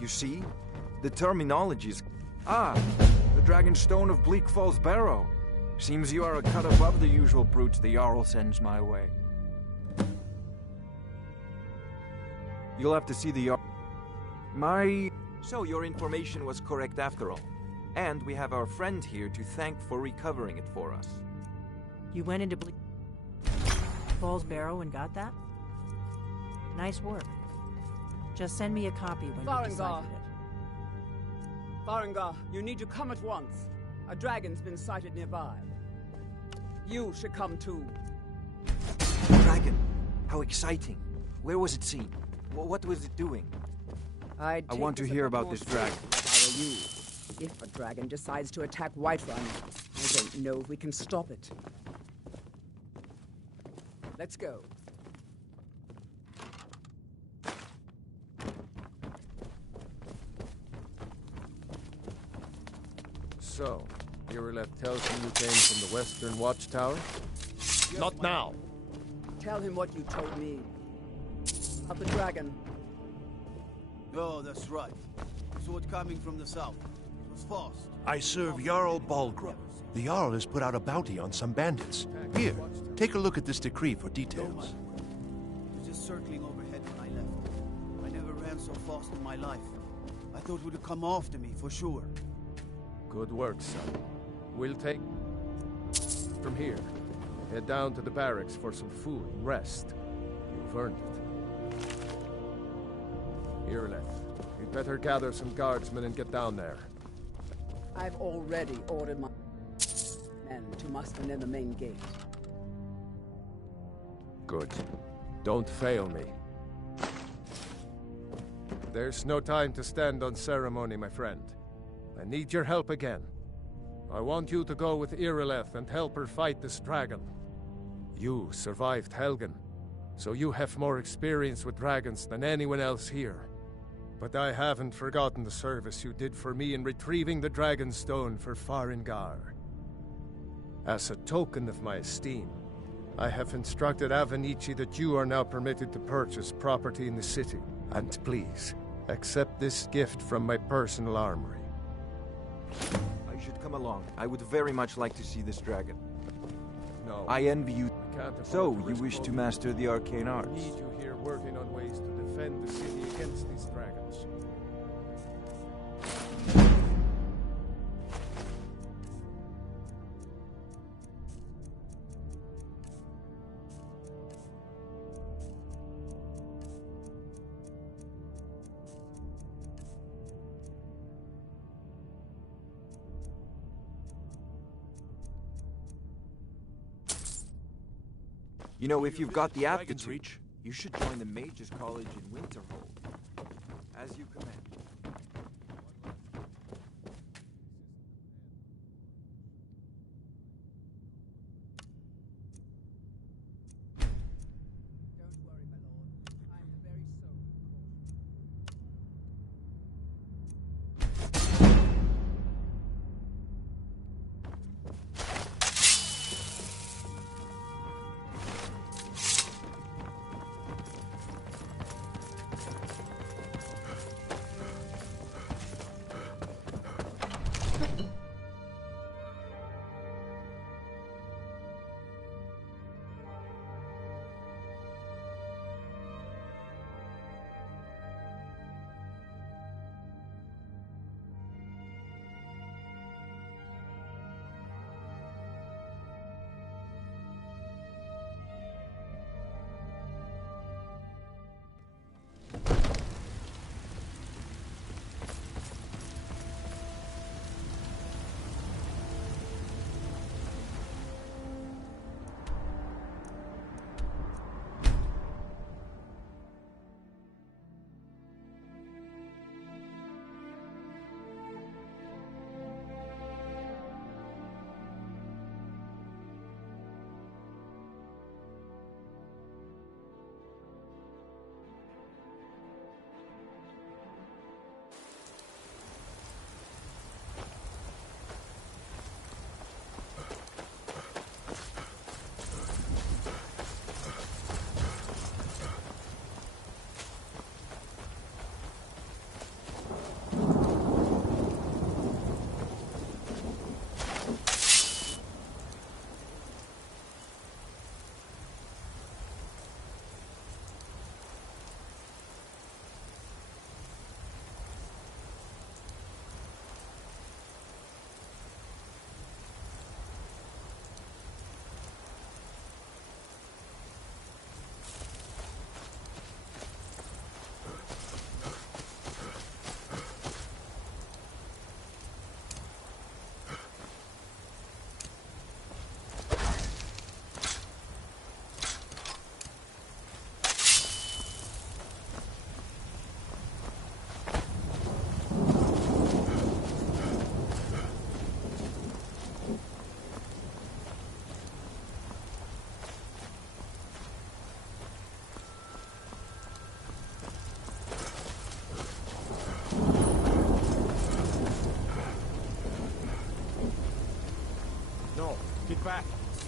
You see? The terminology is... Ah! The Dragon Stone of Bleak Falls Barrow. Seems you are a cut above the usual brutes the Jarl sends my way. You'll have to see the Jarl. So your information was correct after all. And we have our friend here to thank for recovering it for us. You went into Bleak Falls Barrow and got that? Nice work. Just send me a copy when you deciphered it. Farengar, you need to come at once. A dragon's been sighted nearby. You should come too. Dragon? How exciting. Where was it seen? What was it doing? I want to hear about this dragon. If I were you. If a dragon decides to attack Whiterun, I don't know if we can stop it. Let's go. So, Irileth tells me you came from the Western Watchtower? Yes, Not now! Tell him what you told me. Of the dragon. Oh, that's right. Saw it coming from the south. It was fast. I serve Jarl Balgrim. The Jarl has put out a bounty on some bandits. Here, take a look at this decree for details. It was just circling overhead when I left. I never ran so fast in my life. I thought it would have come after me, for sure. Good work, son. We'll take from here. Head down to the barracks for some food and rest. You've earned it. Irileth, you'd better gather some guardsmen and get down there. I've already ordered my men to muster near the main gate. Good. Don't fail me. There's no time to stand on ceremony, my friend. I need your help again. I want you to go with Irileth and help her fight this dragon. You survived Helgen, so you have more experience with dragons than anyone else here. But I haven't forgotten the service you did for me in retrieving the Dragon Stone for Farengar. As a token of my esteem, I have instructed Avenici that you are now permitted to purchase property in the city. And please, accept this gift from my personal armory. I should come along. I would very much like to see this dragon. No. I envy you. Can't So, afford to you risk wish to both. master the arcane I arts? need you here working on ways to defend the city against these dragons. You know, if you've got the Dragon's aptitude, Reach. you should join the Mages College in Winterhold. As you command. Don't worry, my lord. I am the very soul of caution.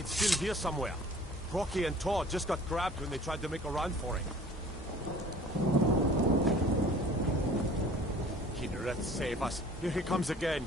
It's still here somewhere. Rocky and Tor just got grabbed when they tried to make a run for it. Kynareth, save us. Here he comes again.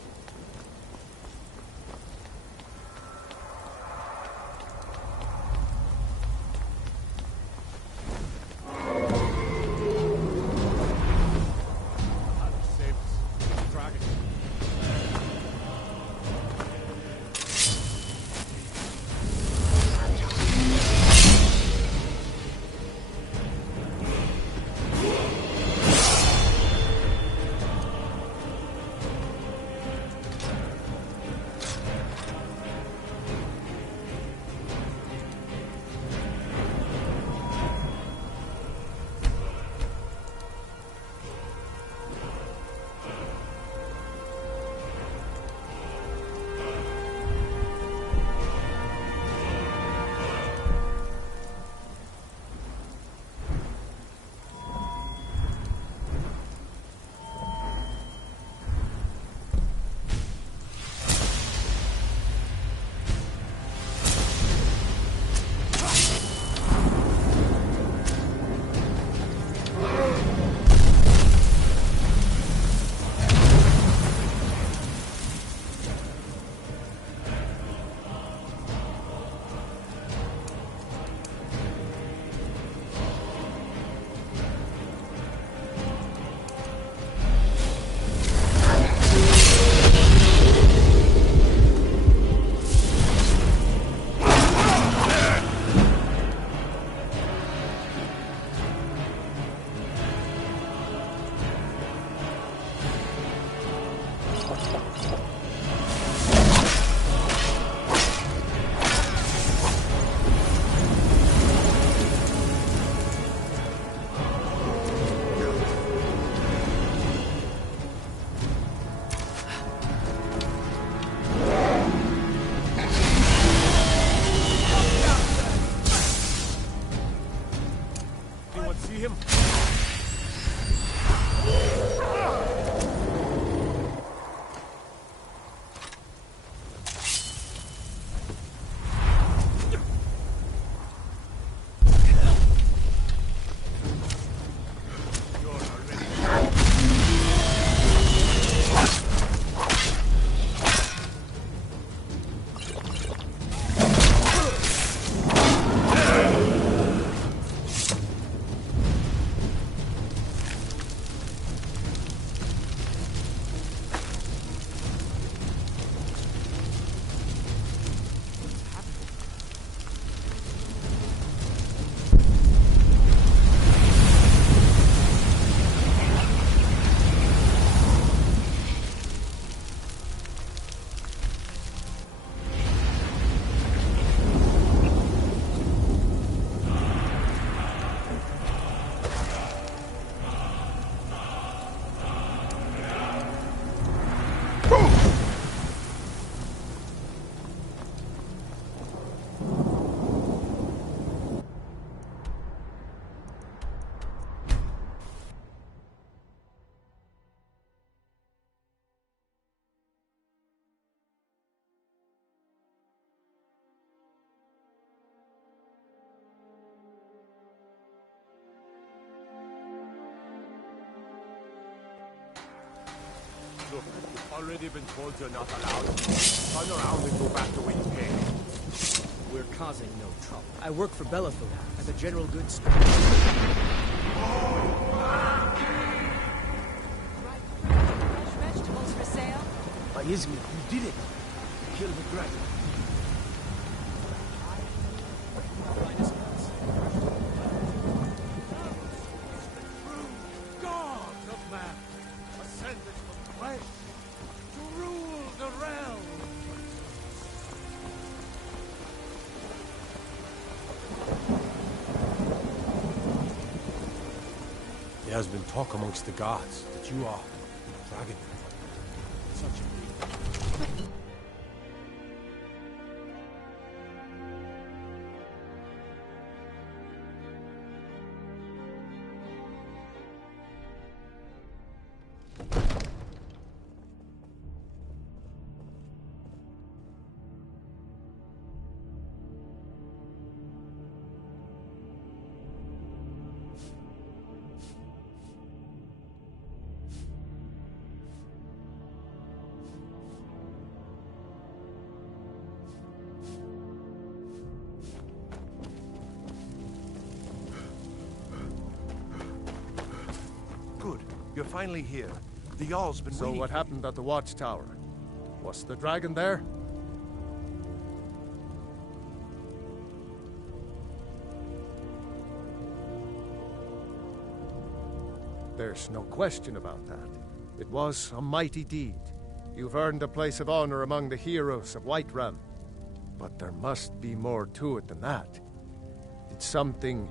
Look, you've already been told you're not allowed. Turn around and go back to where you came. We're causing no trouble. I work for Bellafood at the general goods store. Fresh vegetables for sale? Izmir, you did it! Kill the dragon. God of man, ascended from flesh to rule the realm. There has been talk amongst the gods that you are the dragon. Such a You're finally here. The Jarl's been So waiting. what happened at the watchtower? Was the dragon there? There's no question about that. It was a mighty deed. You've earned a place of honor among the heroes of Whiterun. But there must be more to it than that. Did something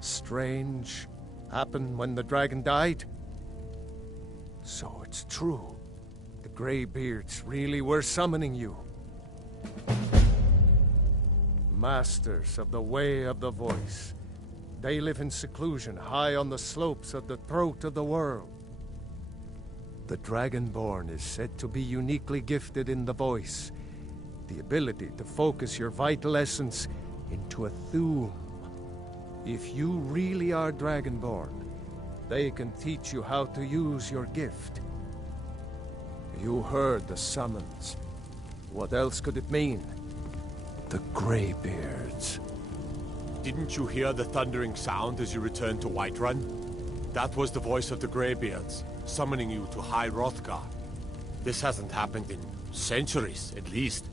strange happen when the dragon died? So it's true. The Greybeards really were summoning you. Masters of the Way of the Voice. They live in seclusion high on the slopes of the throat of the world. The Dragonborn is said to be uniquely gifted in the voice, the ability to focus your vital essence into a Thuum. If you really are Dragonborn, they can teach you how to use your gift. You heard the summons. What else could it mean? The Greybeards. Didn't you hear the thundering sound as you returned to Whiterun? That was the voice of the Greybeards, summoning you to High Hrothgar. This hasn't happened in centuries, at least.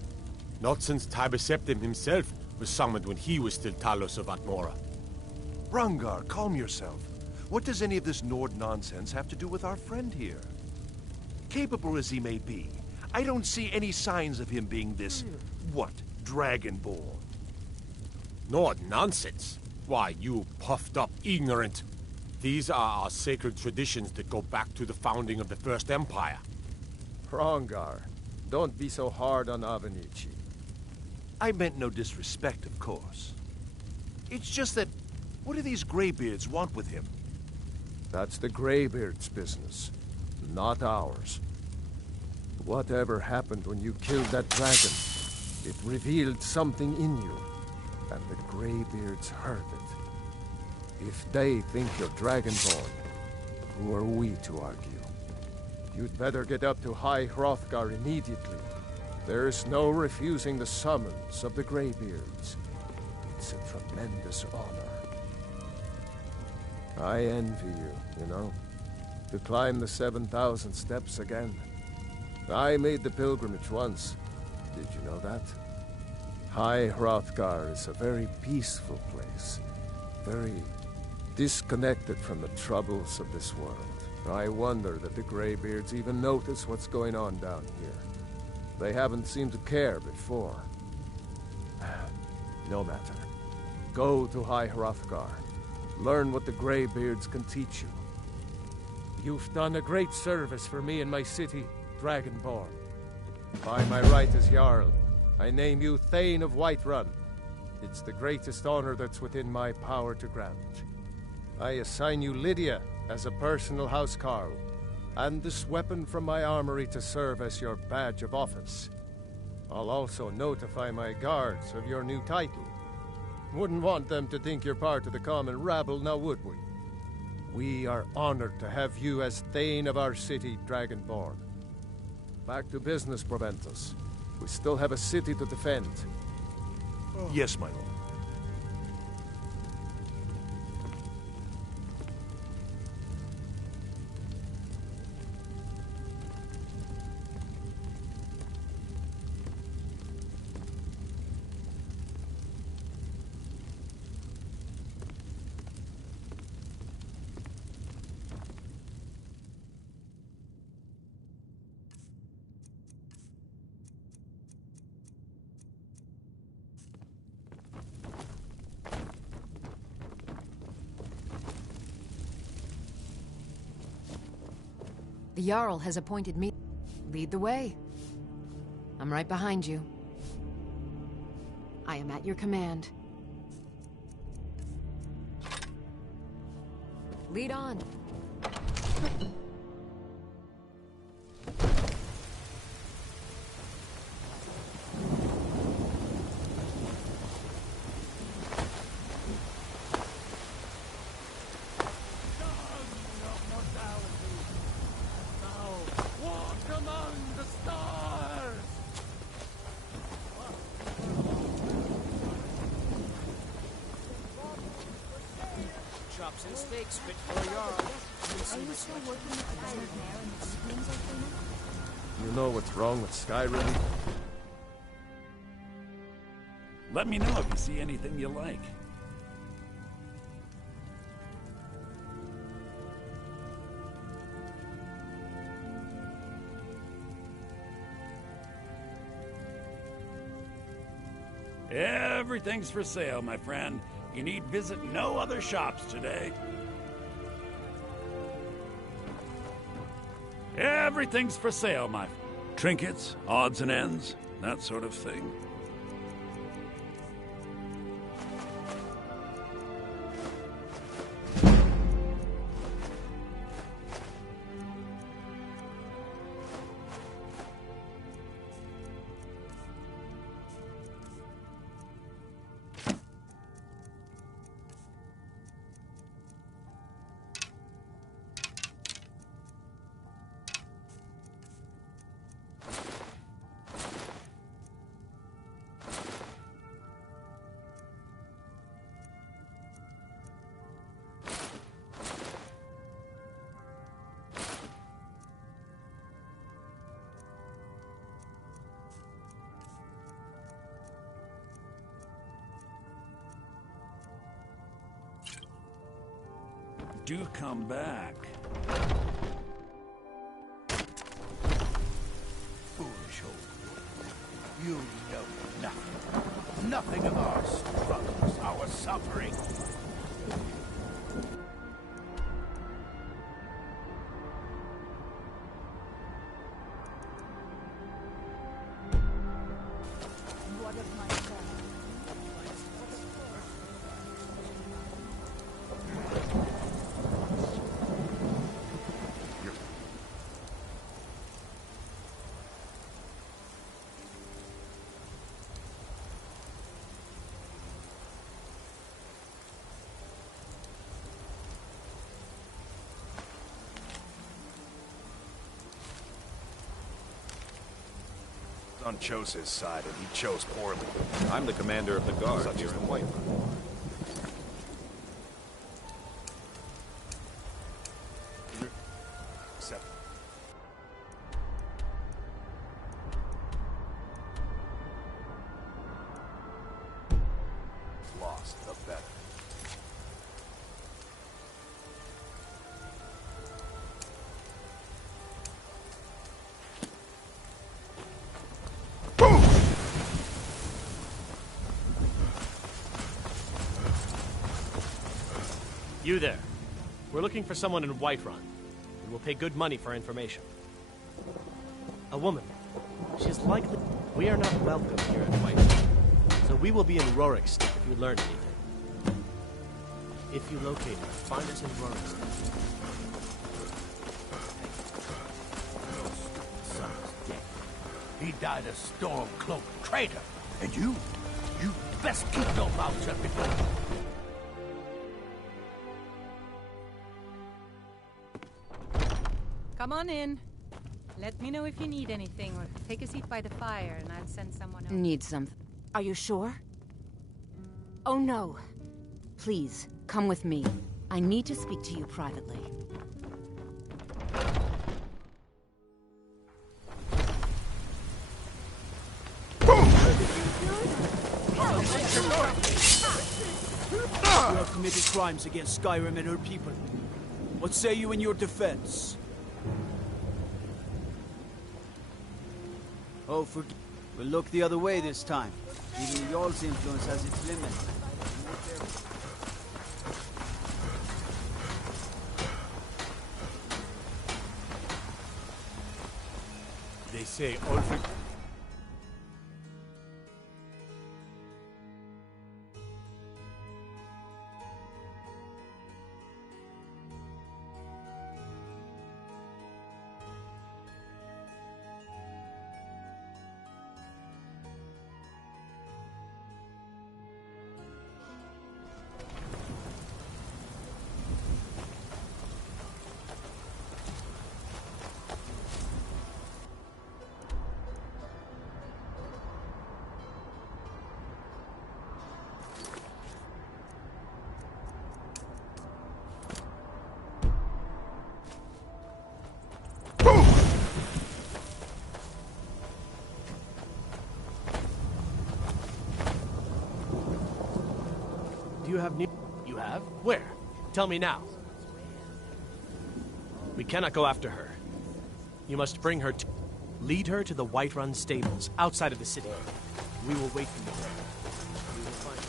Not since Tiber Septim himself was summoned when he was still Talos of Atmora. Rungar, calm yourself. What does any of this Nord nonsense have to do with our friend here? Capable as he may be, I don't see any signs of him being this, what, Dragonborn? Nord nonsense? Why, you puffed up ignorant. These are our sacred traditions that go back to the founding of the First Empire. Hrongar, don't be so hard on Avenici. I meant no disrespect, of course. It's just that, what do these Greybeards want with him? That's the Greybeards' business, not ours. Whatever happened when you killed that dragon, it revealed something in you, and the Greybeards heard it. If they think you're Dragonborn, who are we to argue? You'd better get up to High Hrothgar immediately. There's no refusing the summons of the Greybeards. It's a tremendous honor. I envy you, you know, to climb the 7,000 steps again. I made the pilgrimage once. Did you know that? High Hrothgar is a very peaceful place. Very disconnected from the troubles of this world. I wonder that the Greybeards even notice what's going on down here. They haven't seemed to care before. No matter. Go to High Hrothgar. Learn what the Greybeards can teach you. You've done a great service for me and my city, Dragonborn. By my right as Jarl, I name you Thane of Whiterun. It's the greatest honor that's within my power to grant. I assign you Lydia as a personal housecarl, and this weapon from my armory to serve as your badge of office. I'll also notify my guards of your new title. Wouldn't want them to think you're part of the common rabble, now would we? We are honored to have you as Thane of our city, Dragonborn. Back to business, Proventus. We still have a city to defend. Yes, my lord. The Jarl has appointed me. Lead the way. I'm right behind you. I am at your command. Lead on. Chops and steaks fit for a Jarl. you still working with the Iron Mare in the evenings, Athena? You know what's wrong with Skyrim? Let me know if you see anything you like. Everything's for sale, my friend. You need visit no other shops today. Everything's for sale, my trinkets, odds and ends, that sort of thing. Do come back. Foolish old. You know nothing. Nothing of our struggles, our suffering. Son chose his side, and he chose poorly. I'm the commander of the guard Such here is in the Whiterun. Except lost the better. You there. We're looking for someone in Whiterun. We will pay good money for information. A woman. She's likely... We are not welcome here in Whiterun. So we will be in Rorikstead if you learn anything. If you locate her, find us in Rorikstead. Son's dead. He died a storm-cloaked traitor. And you best keep your mouth shut before... Come on in. Let me know if you need anything, or take a seat by the fire, and I'll send someone else. Need something. Are you sure? Oh no. Please, come with me. I need to speak to you privately. You have committed crimes against Skyrim and her people. What say you in your defense? Oh, forgive. We'll look the other way this time. Even Jarl's influence has its limits. They say all for... you have new... You have? Where? Tell me now. We cannot go after her. You must bring her to... Lead her to the Whiterun stables, outside of the city. We will wait for you there. We will find her.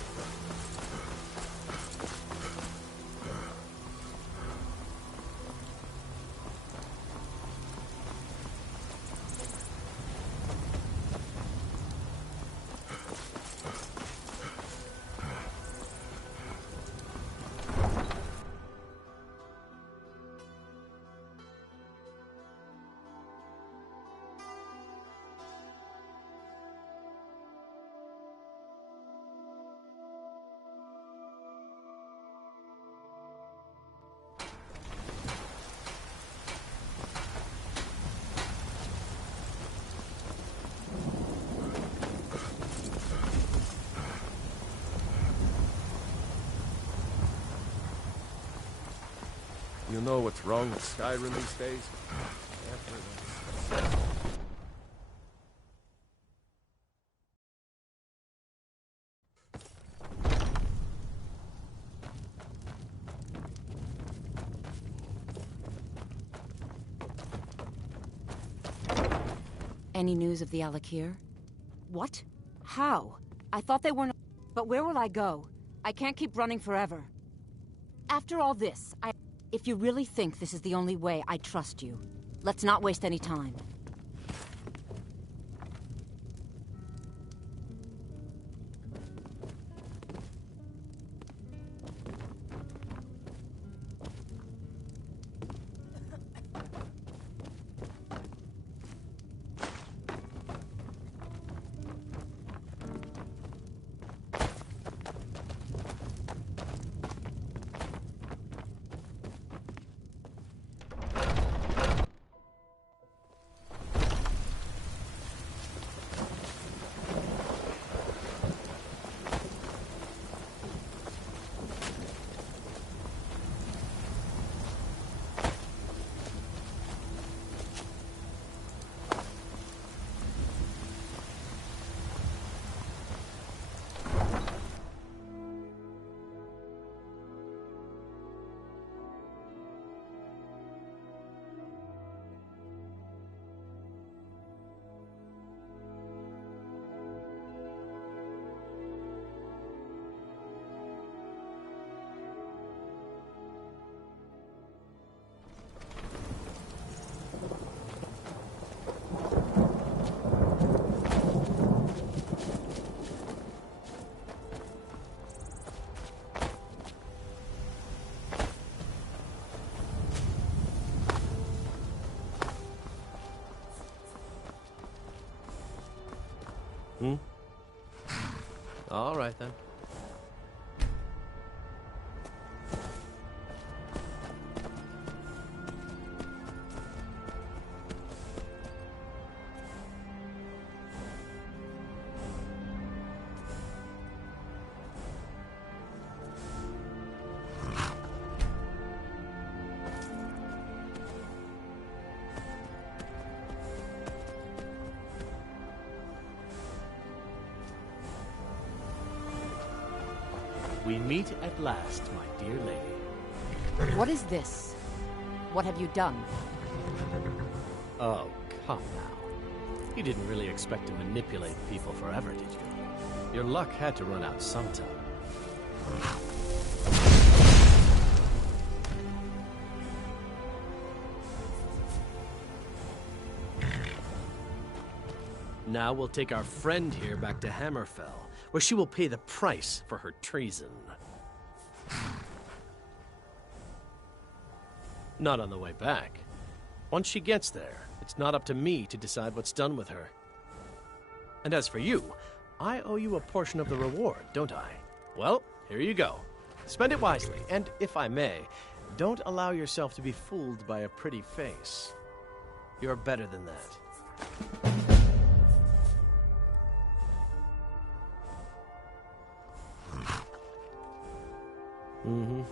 You know what's wrong with Skyrim these days? Any news of the Alakir? What? How? I thought they weren't... But where will I go? I can't keep running forever. After all this, If you really think this is the only way, I trust you. Let's not waste any time. All right, then. We meet at last, my dear lady. What is this? What have you done? Oh, come now. You didn't really expect to manipulate people forever, did you? Your luck had to run out sometime. Now we'll take our friend here back to Hammerfell, where she will pay the price for her treason. Not on the way back. Once she gets there, it's not up to me to decide what's done with her. And as for you, I owe you a portion of the reward, don't I? Well, here you go. Spend it wisely, and if I may, don't allow yourself to be fooled by a pretty face. You're better than that. Mm-hmm.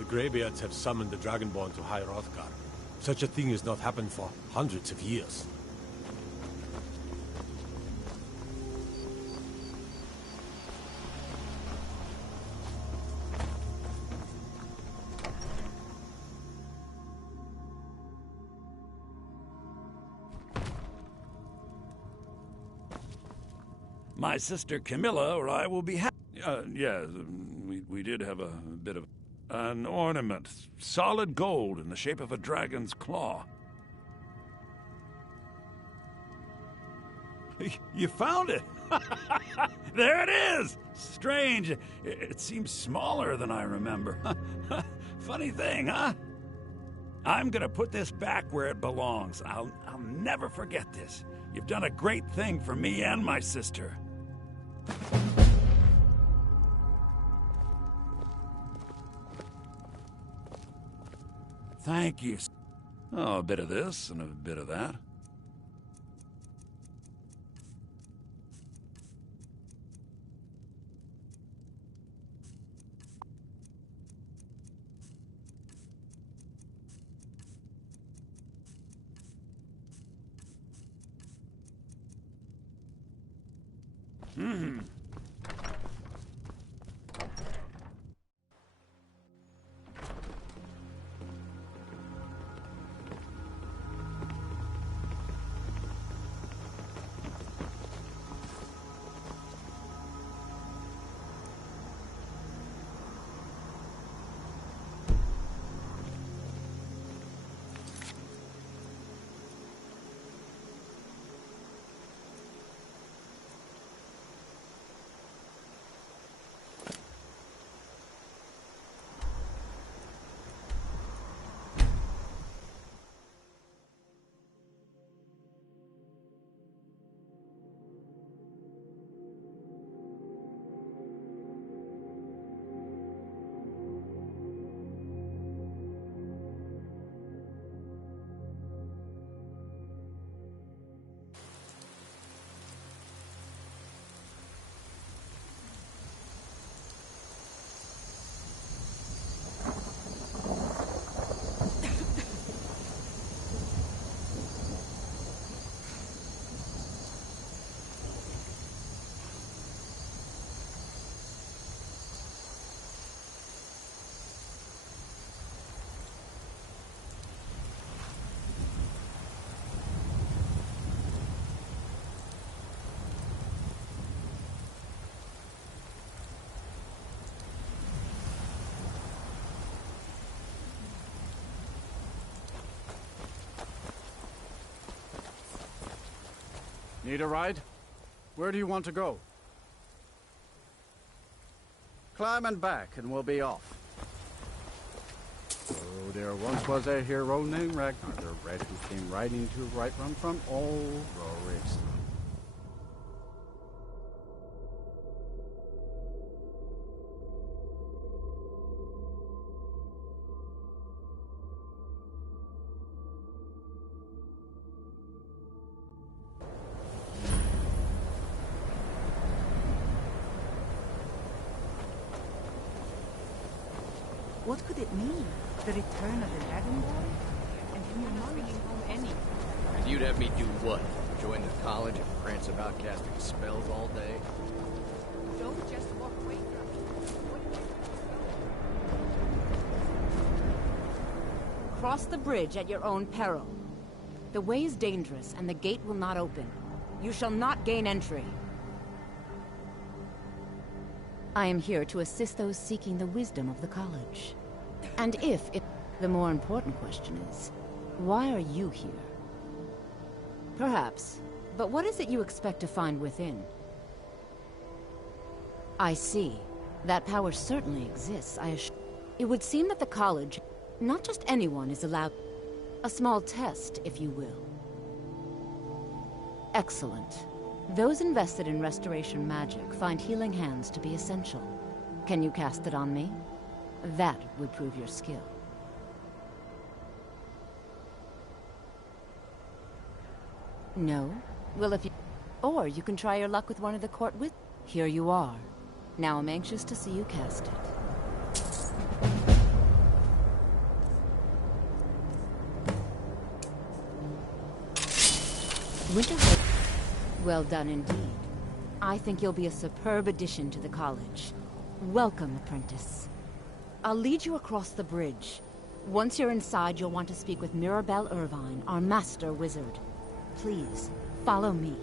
The Greybeards have summoned the Dragonborn to High Hrothgar. Such a thing has not happened for hundreds of years. My sister Camilla or I will be happy. Yeah, we did have a bit of an ornament. Solid gold in the shape of a dragon's claw. You found it! There it is! Strange. It seems smaller than I remember. Funny thing, huh? I'm gonna put this back where it belongs. I'll never forget this. You've done a great thing for me and my sister. Thank you. Oh, a bit of this and a bit of that. Need a ride? Where do you want to go? Climb and back, and we'll be off. Oh, there once was a hero named Ragnar the Red who came riding to Whiterun from old Rorik's. What could it mean? The return of the Dragonborn? And him not bringing home any. And you'd have me do what? Join the college and prance about casting spells all day? Don't just walk away from me. Cross the bridge at your own peril. The way is dangerous, and the gate will not open. You shall not gain entry. I am here to assist those seeking the wisdom of the college. And the more important question is, why are you here? Perhaps, but what is it you expect to find within? I see. That power certainly exists, I assure you. It would seem that the college, not just anyone, is allowed a small test, if you will. Excellent. Those invested in restoration magic find healing hands to be essential. Can you cast it on me? That would prove your skill. No? Well, if you... Or you can try your luck with one of the court with... Here you are. Now I'm anxious to see you cast it. Winter. Well done indeed. I think you'll be a superb addition to the college. Welcome, apprentice. I'll lead you across the bridge. Once you're inside, you'll want to speak with Mirabelle Irvine, our master wizard. Please, follow me.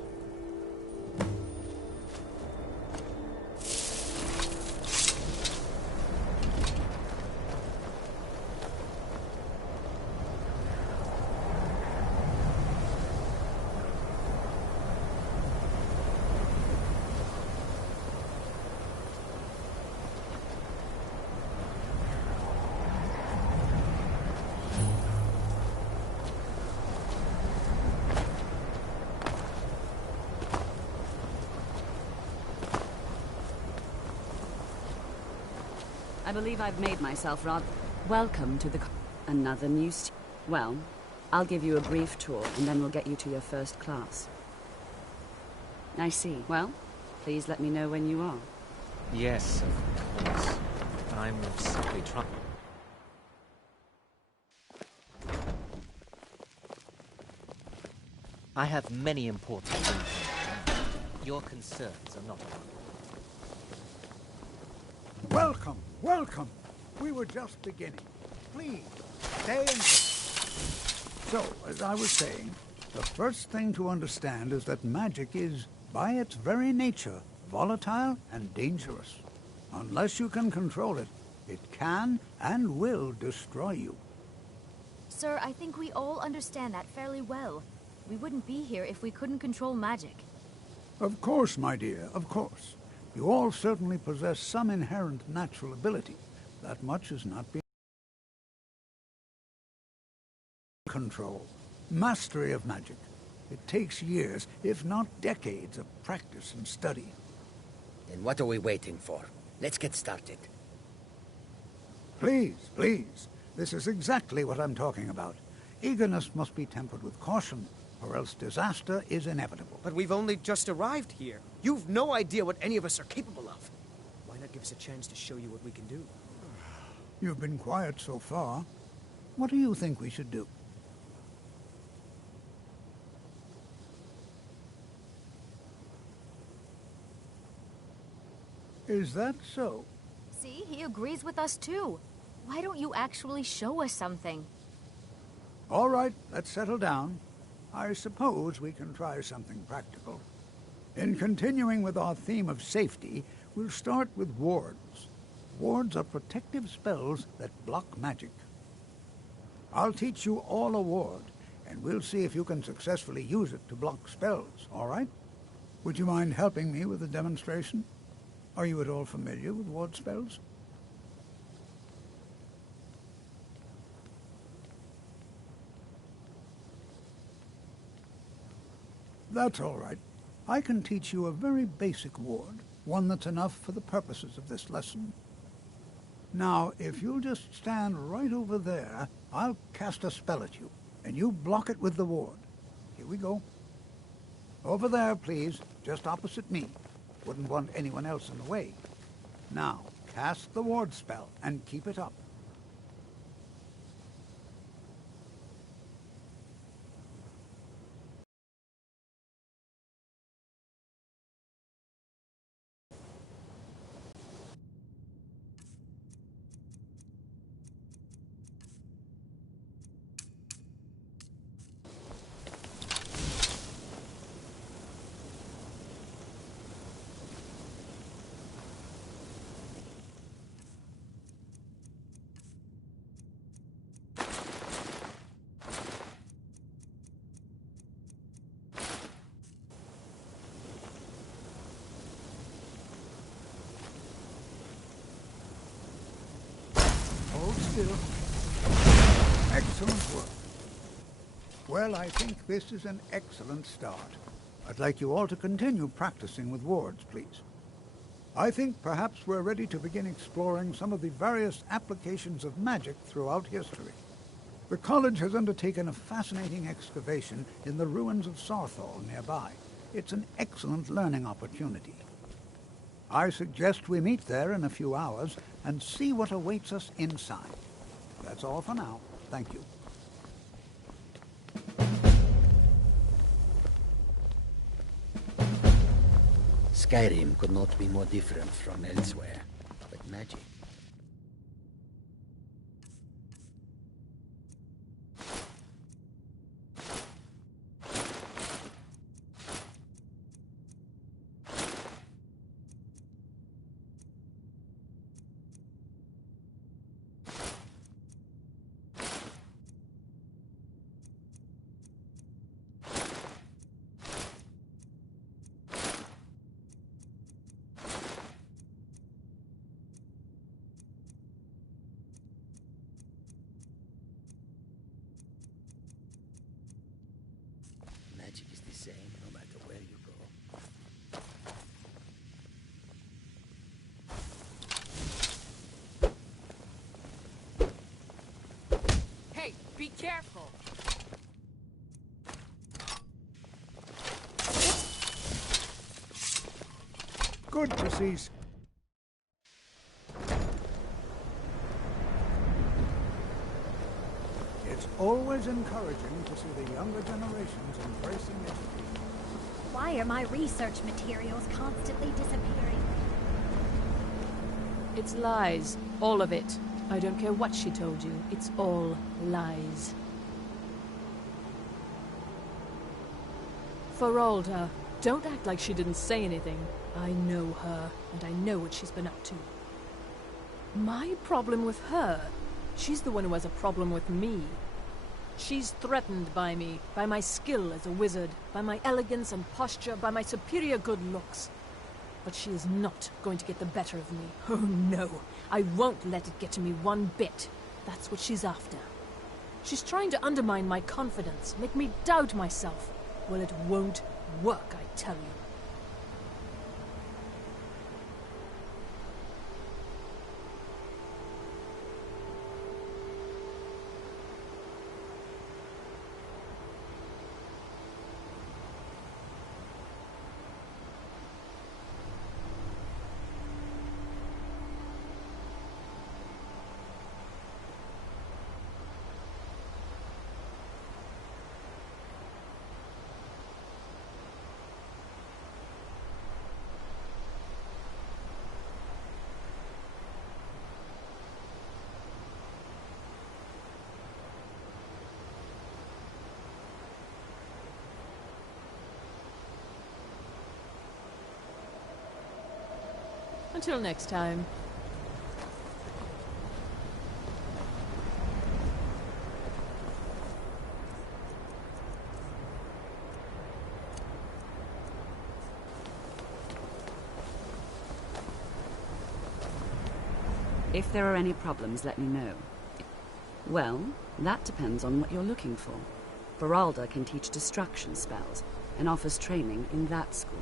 I believe I've made myself rather... Welcome to the... Another new Well, I'll give you a brief tour, and then we'll get you to your first class. I see. Well, please let me know when you are. Yes, of course. I'm simply trying... I have many important things. Your concerns are not among them. Welcome, welcome. We were just beginning. Please, stay and... So, as I was saying, the first thing to understand is that magic is, by its very nature, volatile and dangerous. Unless you can control it, it can and will destroy you. Sir, I think we all understand that fairly well. We wouldn't be here if we couldn't control magic. Of course, my dear, of course. You all certainly possess some inherent natural ability. That much is not being... Control. Mastery of magic. It takes years, if not decades, of practice and study. Then what are we waiting for? Let's get started. Please, please. This is exactly what I'm talking about. Eagerness must be tempered with caution, or else disaster is inevitable. But we've only just arrived here. You've no idea what any of us are capable of. Why not give us a chance to show you what we can do? You've been quiet so far. What do you think we should do? Is that so? See, he agrees with us too. Why don't you actually show us something? All right, let's settle down. I suppose we can try something practical. In continuing with our theme of safety, we'll start with wards. Wards are protective spells that block magic. I'll teach you all a ward, and we'll see if you can successfully use it to block spells, all right? Would you mind helping me with the demonstration? Are you at all familiar with ward spells? That's all right. I can teach you a very basic ward, one that's enough for the purposes of this lesson. Now, if you'll just stand right over there, I'll cast a spell at you, and you block it with the ward. Here we go. Over there, please, just opposite me. Wouldn't want anyone else in the way. Now, cast the ward spell, and keep it up. Hold still. Excellent work. Well, I think this is an excellent start. I'd like you all to continue practicing with wards, please. I think perhaps we're ready to begin exploring some of the various applications of magic throughout history. The college has undertaken a fascinating excavation in the ruins of Sarthal nearby. It's an excellent learning opportunity. I suggest we meet there in a few hours and see what awaits us inside. That's all for now. Thank you. Skyrim could not be more different from elsewhere. But magic. Magic is the same no matter where you go. Hey, be careful! Good to see. It's always encouraging to see the younger generations embracing education. Why are my research materials constantly disappearing? It's lies. All of it. I don't care what she told you. It's all lies. Feralda, don't act like she didn't say anything. I know her, and I know what she's been up to. My problem with her? She's the one who has a problem with me. She's threatened by me, by my skill as a wizard, by my elegance and posture, by my superior good looks. But she is not going to get the better of me. Oh no, I won't let it get to me one bit. That's what she's after. She's trying to undermine my confidence, make me doubt myself. Well, it won't work, I tell you. Until next time. If there are any problems, let me know. Well, that depends on what you're looking for. Feralda can teach destruction spells and offers training in that school.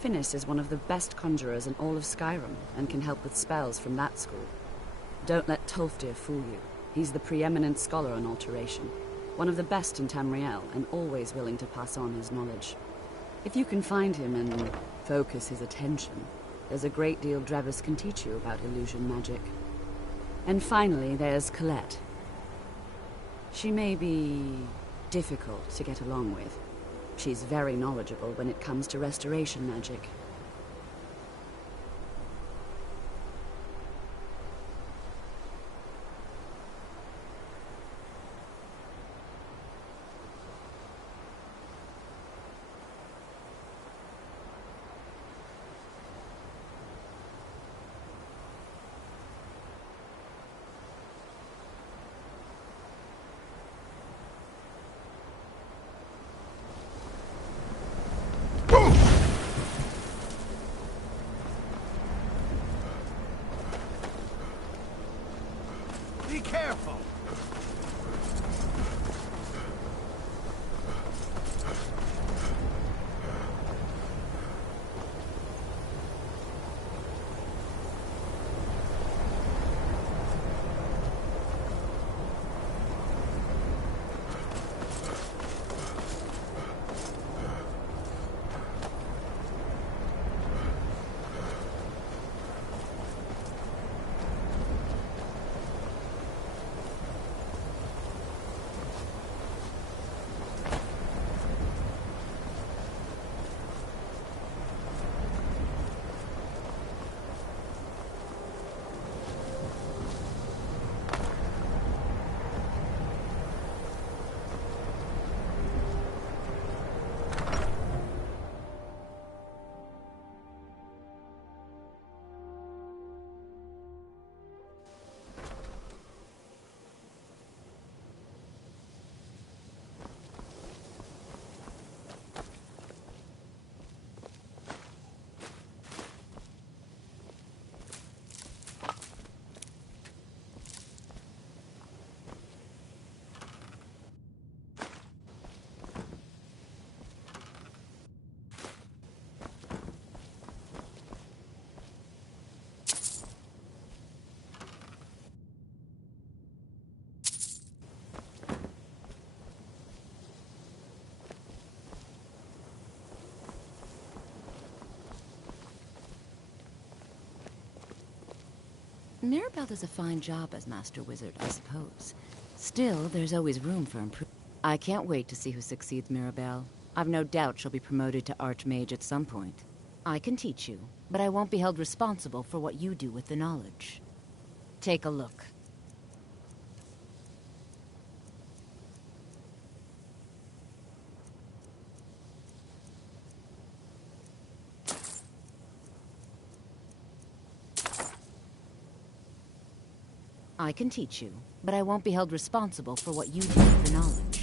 Finis is one of the best conjurers in all of Skyrim and can help with spells from that school. Don't let Tolfdir fool you. He's the preeminent scholar on alteration, one of the best in Tamriel and always willing to pass on his knowledge. If you can find him and focus his attention, there's a great deal Drevis can teach you about illusion magic. And finally, there's Colette. She may be difficult to get along with. She's very knowledgeable when it comes to restoration magic. Be careful! Mirabelle does a fine job as Master Wizard, I suppose. Still, there's always room for improvement. I can't wait to see who succeeds Mirabelle. I've no doubt she'll be promoted to Archmage at some point. I can teach you, but I won't be held responsible for what you do with the knowledge. Take a look. I can teach you, but I won't be held responsible for what you do with the knowledge.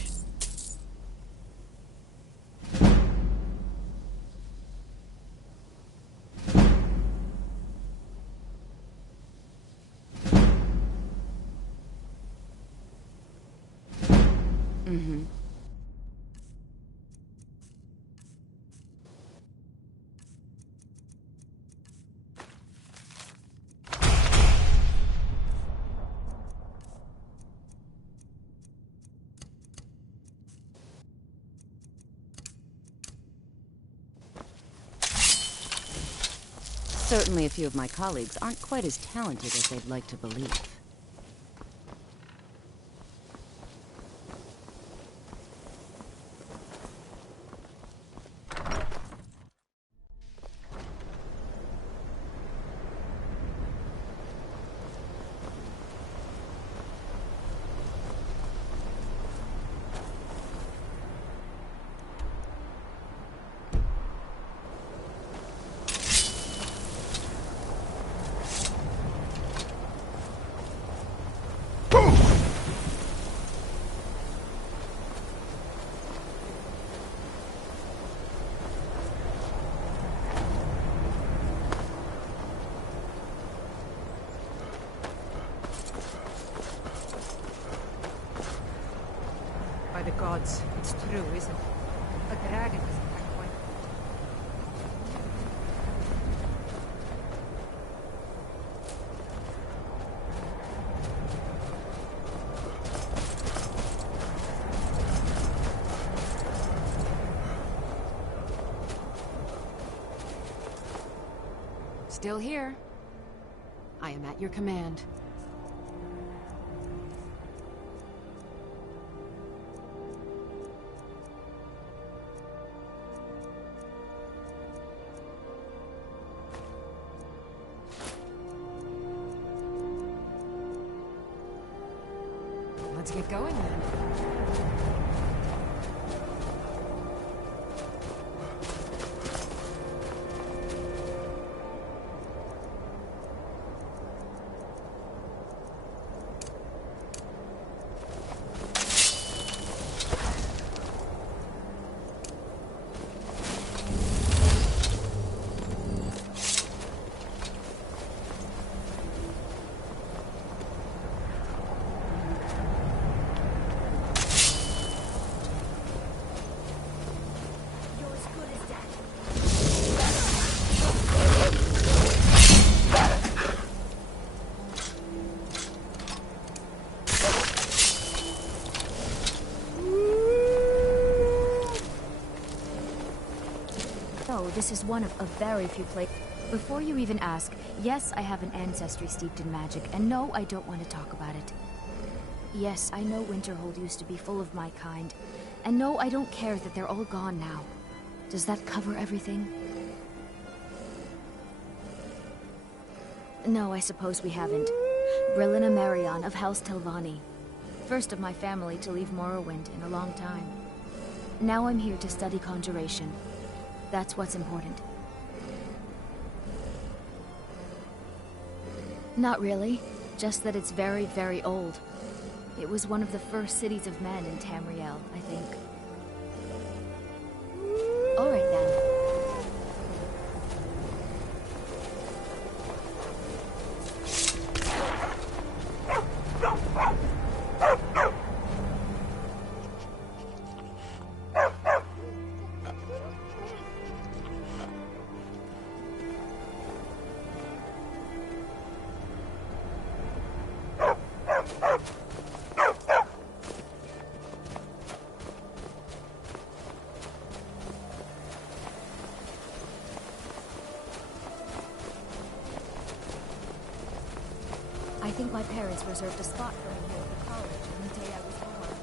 Mm-hmm. Certainly a few of my colleagues aren't quite as talented as they'd like to believe. By the gods, it's true, isn't it? A dragon isn't that quite. Still here. I am at your command. Let's get going then. This is one of a very few places. Before you even ask, yes, I have an ancestry steeped in magic, and no, I don't want to talk about it. Yes, I know Winterhold used to be full of my kind, and no, I don't care that they're all gone now. Does that cover everything? No, I suppose we haven't. Brillina Marion of House Telvanni. First of my family to leave Morrowind in a long time. Now I'm here to study conjuration. That's what's important. Not really. Just that it's very, very old. It was one of the first cities of men in Tamriel, I think. All right then. reserved a spot for me here at the college on the day I was born.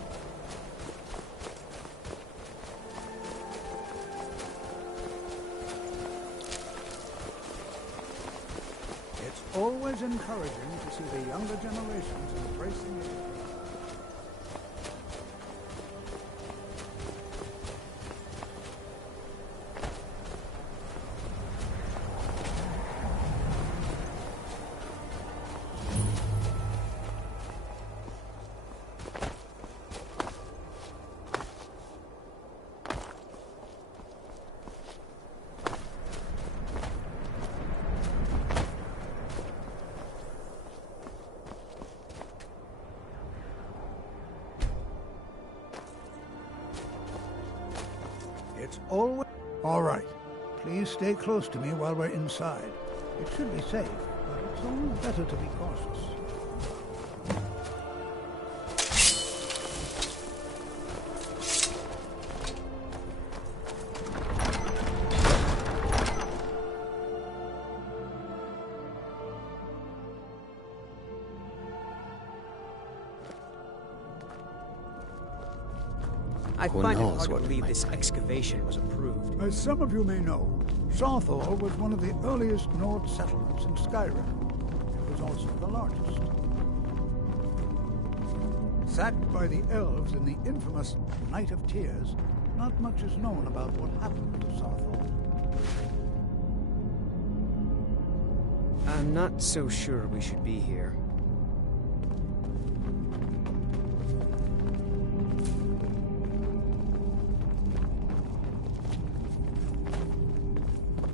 It's always encouraging to see the younger generations embracing it. It's always... All right. Please stay close to me while we're inside. It should be safe, but it's always better to be cautious. I find it hard to believe this excavation was approved. As some of you may know, Sarthor was one of the earliest Nord settlements in Skyrim. It was also the largest. Sacked by the elves in the infamous Night of Tears, not much is known about what happened to Sarthor. I'm not so sure we should be here.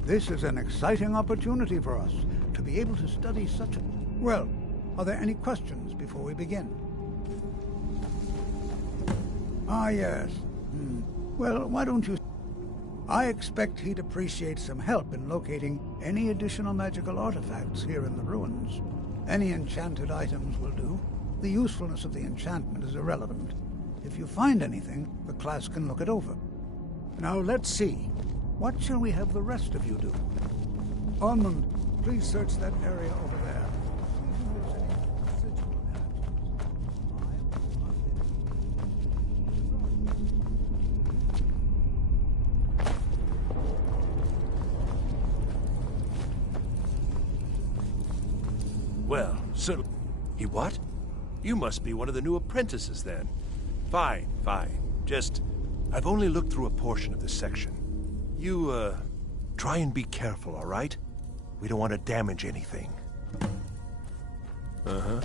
This is an exciting opportunity for us to be able to study such a... Well, are there any questions before we begin? Ah, yes. Well, why don't you... I expect he'd appreciate some help in locating any additional magical artifacts here in the ruins. Any enchanted items will do. The usefulness of the enchantment is irrelevant. If you find anything, the class can look it over. Now, let's see. What shall we have the rest of you do? Ormond, please search that area over there. Well, so... He what? You must be one of the new apprentices, then. Fine, fine. Just... I've only looked through a portion of this section. You, try and be careful, all right? We don't want to damage anything. Uh-huh.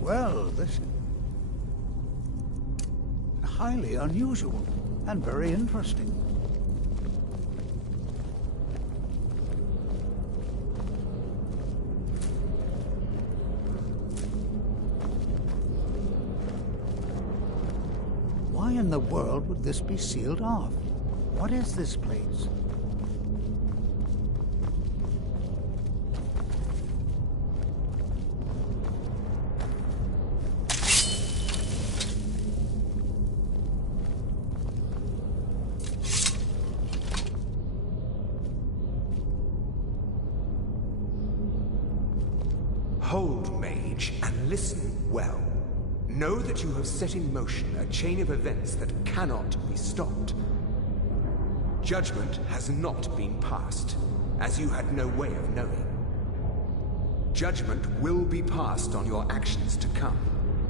Well, this is highly unusual and very interesting. Why in the world would this be sealed off? What is this place? Hold, mage, and listen well. Know that you have set in motion a chain of events that cannot be stopped. Judgment has not been passed, as you had no way of knowing. Judgment will be passed on your actions to come,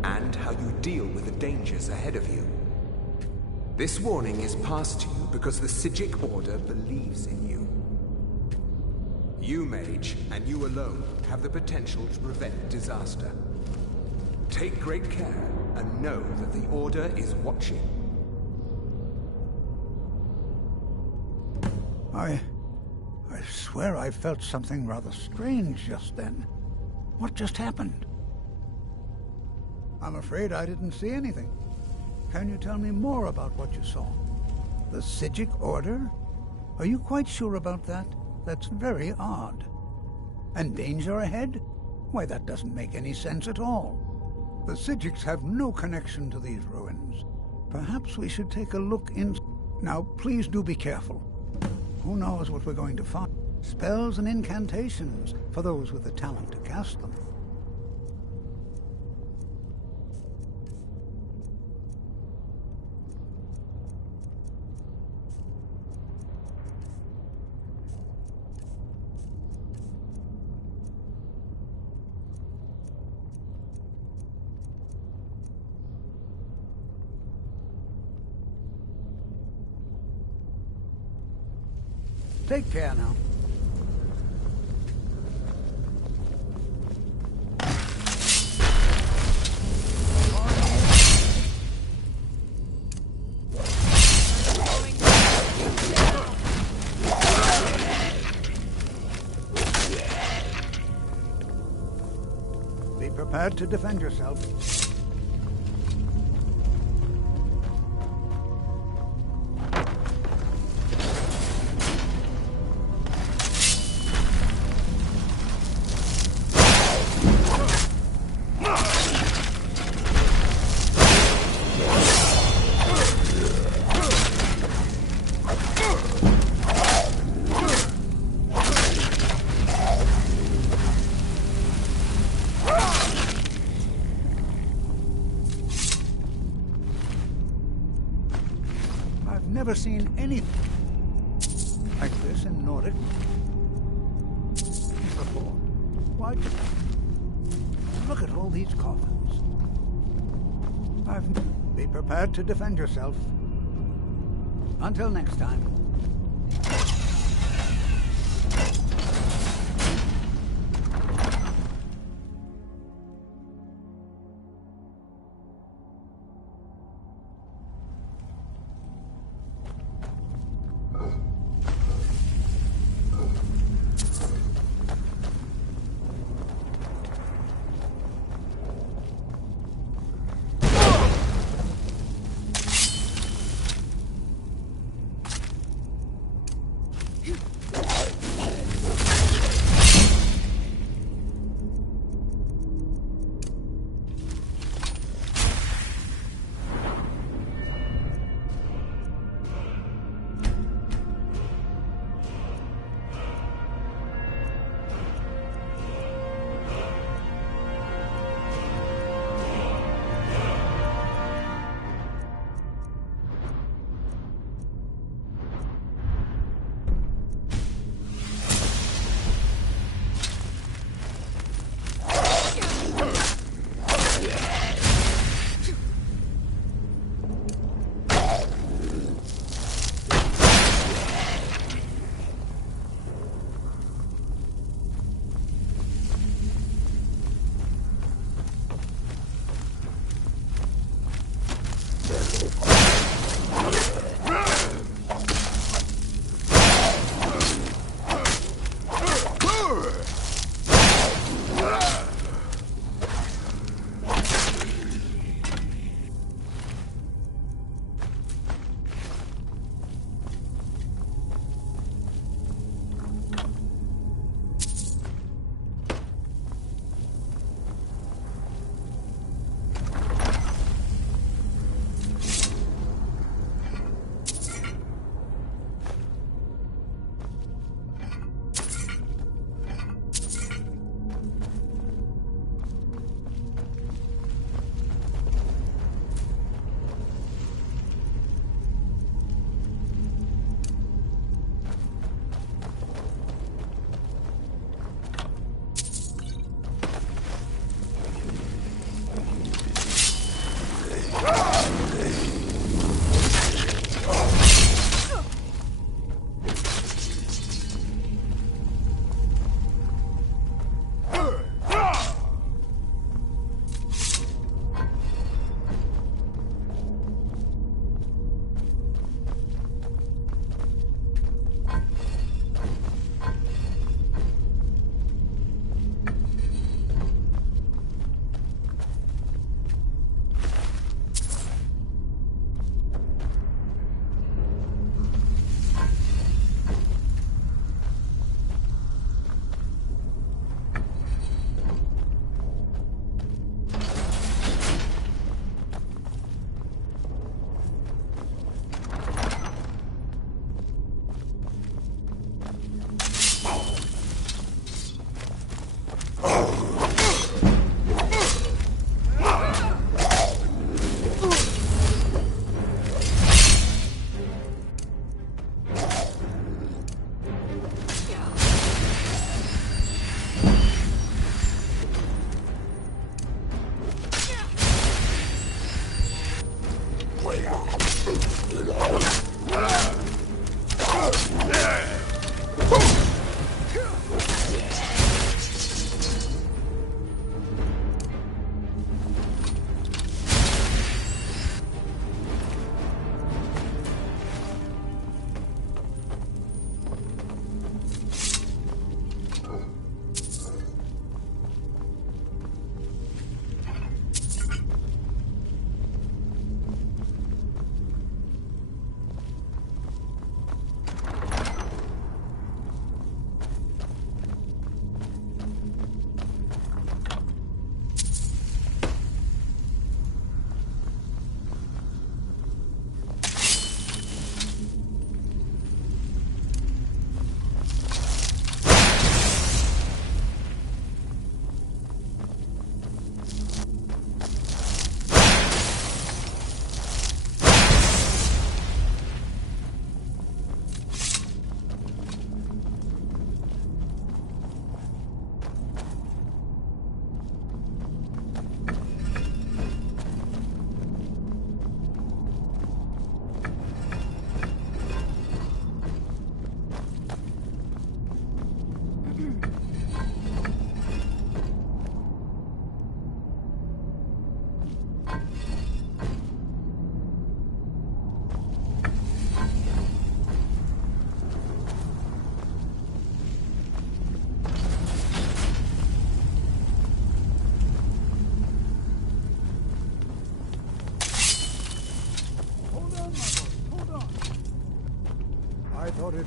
and how you deal with the dangers ahead of you. This warning is passed to you because the Psijic Order believes in you. You, mage, and you alone, have the potential to prevent disaster. Take great care, and know that the Order is watching. I swear I felt something rather strange just then. What just happened? I'm afraid I didn't see anything. Can you tell me more about what you saw? The Psijic Order? Are you quite sure about that? That's very odd. And danger ahead? Why, that doesn't make any sense at all. The Psijics have no connection to these ruins. Perhaps we should take a look in... Now, please do be careful. Who knows what we're going to find? Spells and incantations, for those with the talent to cast them. Take care now. Be prepared to defend yourself. Never seen anything like this in Nordic before. Why? Look at all these coffins. Be prepared to defend yourself. Until next time.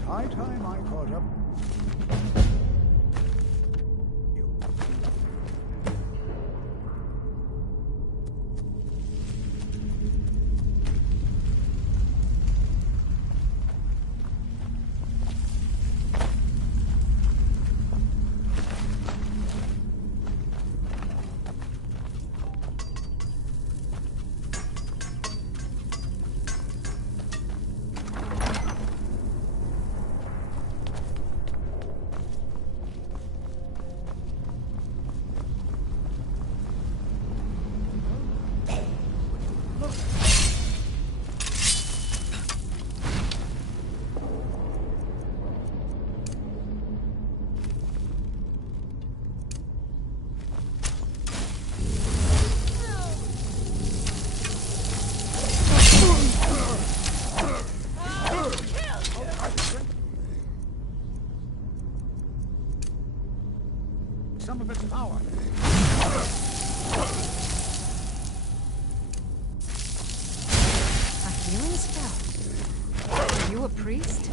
High time I caught up. Some of its power. A healing spell? Are you a priest?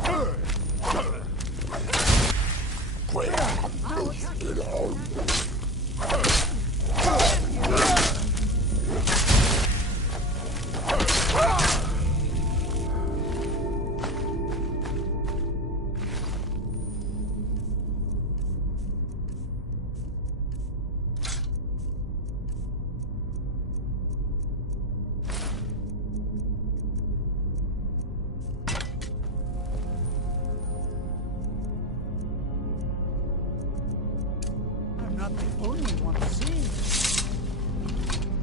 I'm not the only one seeing this.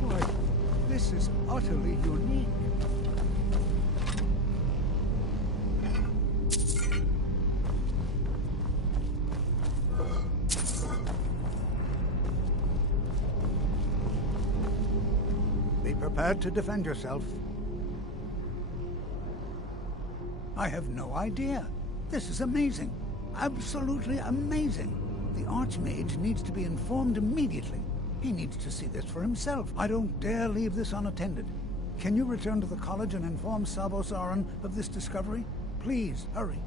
Boy, this is utterly unique. Be prepared to defend yourself. I have no idea. This is amazing. Absolutely amazing. The Archmage needs to be informed immediately. He needs to see this for himself. I don't dare leave this unattended. Can you return to the college and inform Sabo Saran of this discovery? Please, hurry.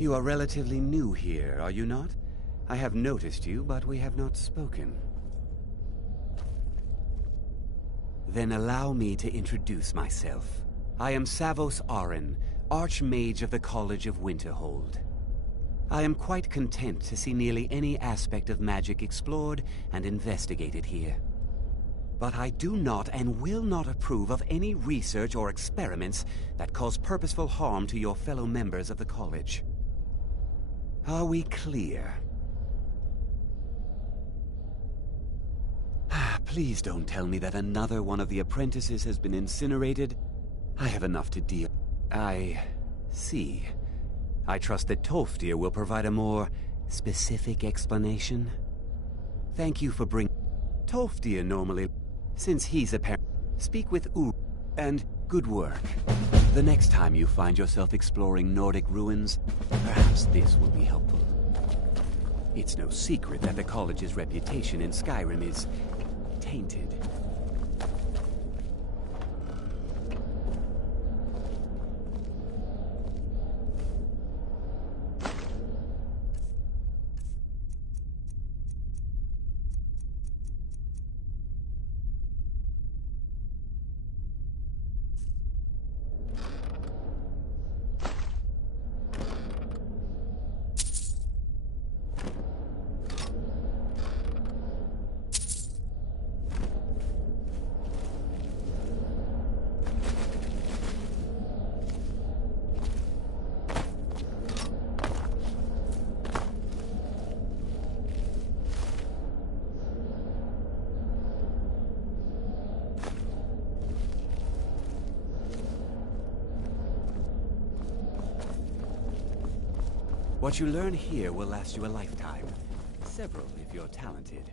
You are relatively new here, are you not? I have noticed you, but we have not spoken. Then allow me to introduce myself. I am Savos Arin, Archmage of the College of Winterhold. I am quite content to see nearly any aspect of magic explored and investigated here. But I do not and will not approve of any research or experiments that cause purposeful harm to your fellow members of the college. Are we clear? Please don't tell me that another one of the apprentices has been incinerated. I have enough to deal. I see. I trust that Tolfdir will provide a more specific explanation. Thank you for bringing... Tolfdir normally... Since he's a parent, speak with Ur, and good work. The next time you find yourself exploring Nordic ruins, perhaps this will be helpful. It's no secret that the college's reputation in Skyrim is tainted. What you learn here will last you a lifetime. Several, if you're talented.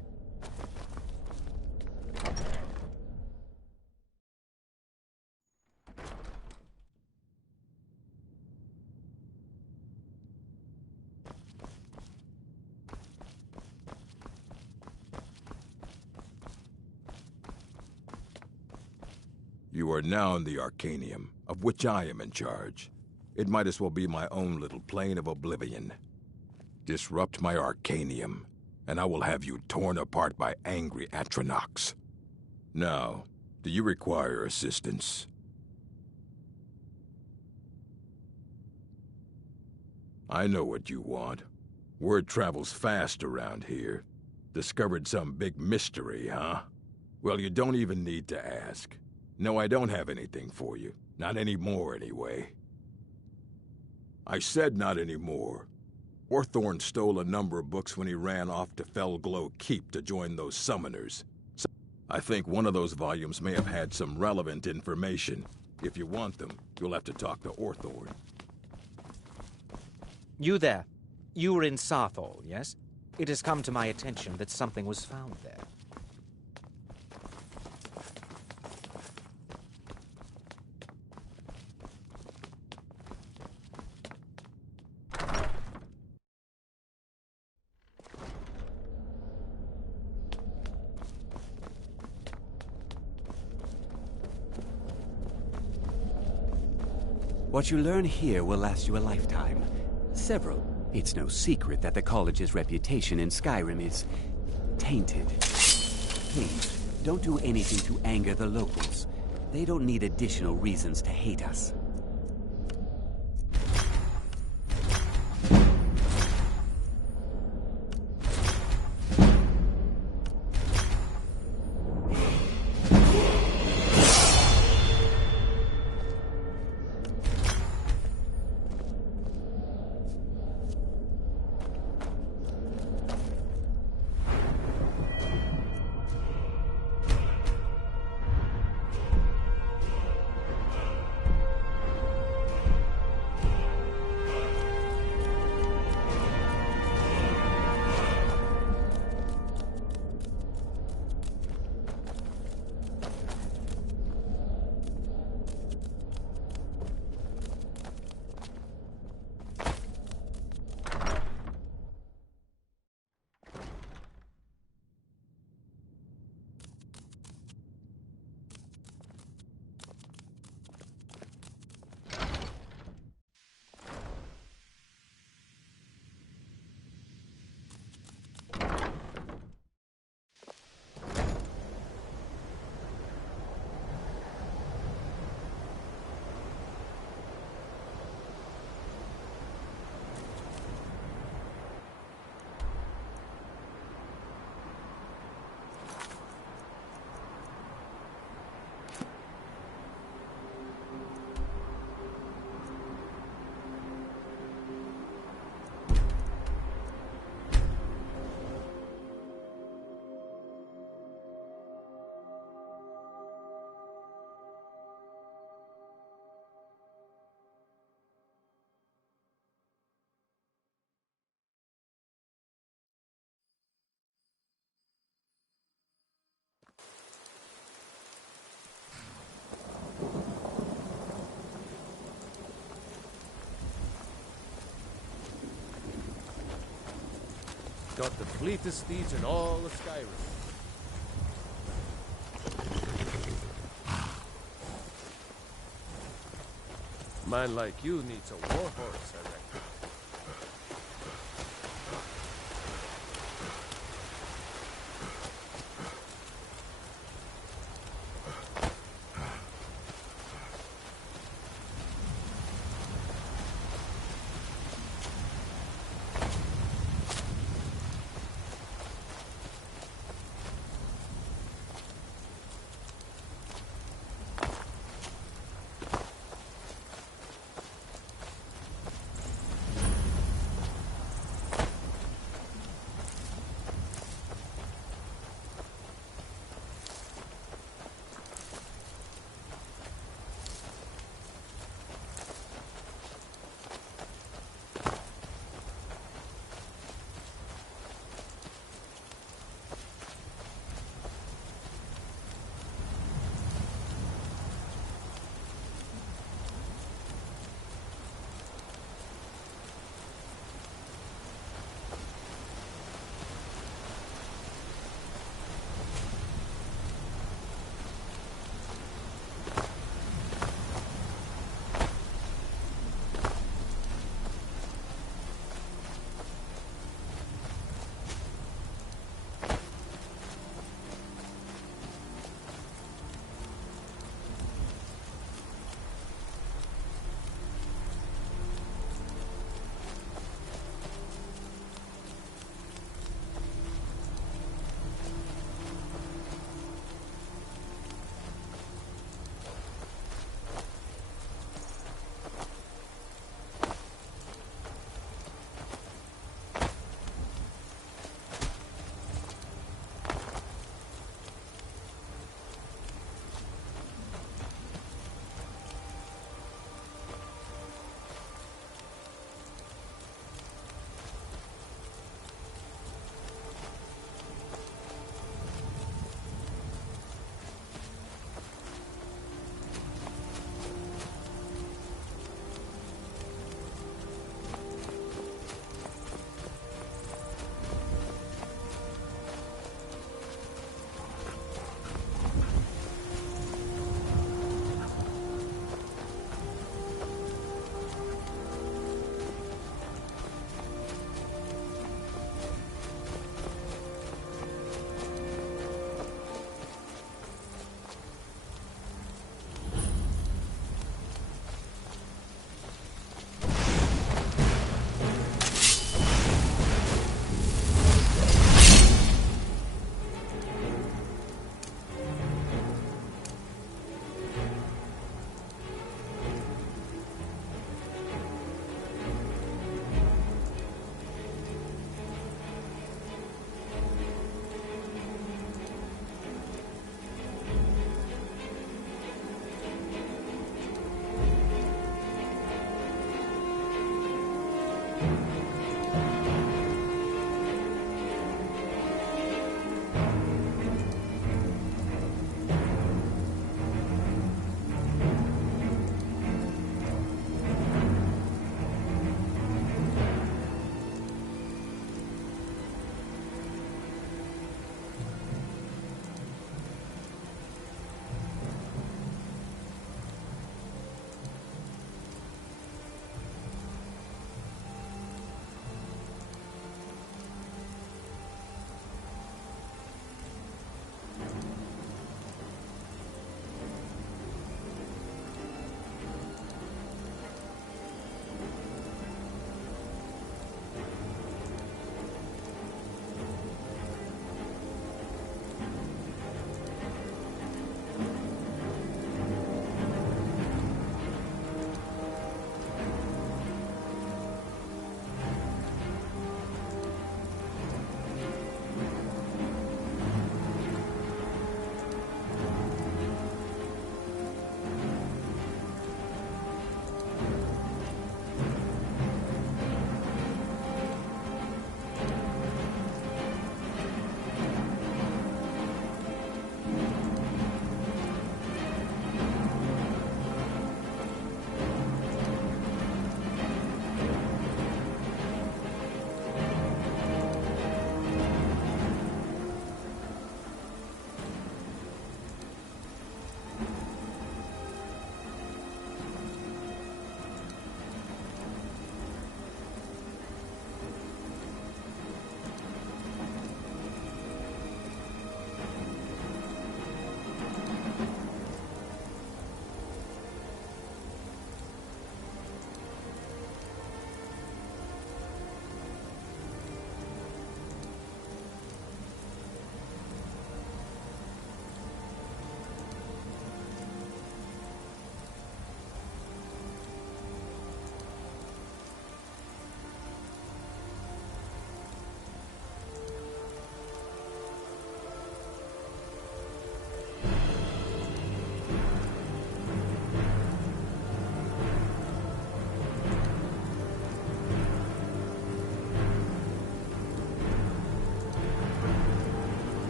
You are now in the Arcanium, of which I am in charge. It might as well be my own little plane of oblivion. Disrupt my Arcanium, and I will have you torn apart by angry Atronachs. Now, do you require assistance? I know what you want. Word travels fast around here. Discovered some big mystery, huh? Well, you don't even need to ask. No, I don't have anything for you. Not anymore, anyway. I said not anymore. Orthorn stole a number of books when he ran off to Felglow Keep to join those summoners. So I think one of those volumes may have had some relevant information. If you want them, you'll have to talk to Orthorn. You there. You were in Sarthol, yes? It has come to my attention that something was found there. What you learn here will last you a lifetime. Several. It's no secret that the college's reputation in Skyrim is tainted. Please, don't do anything to anger the locals. They don't need additional reasons to hate us. got the fleetest steeds in all of Skyrim. Man like you needs a war horse, I reckon.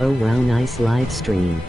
Oh wow, nice live stream.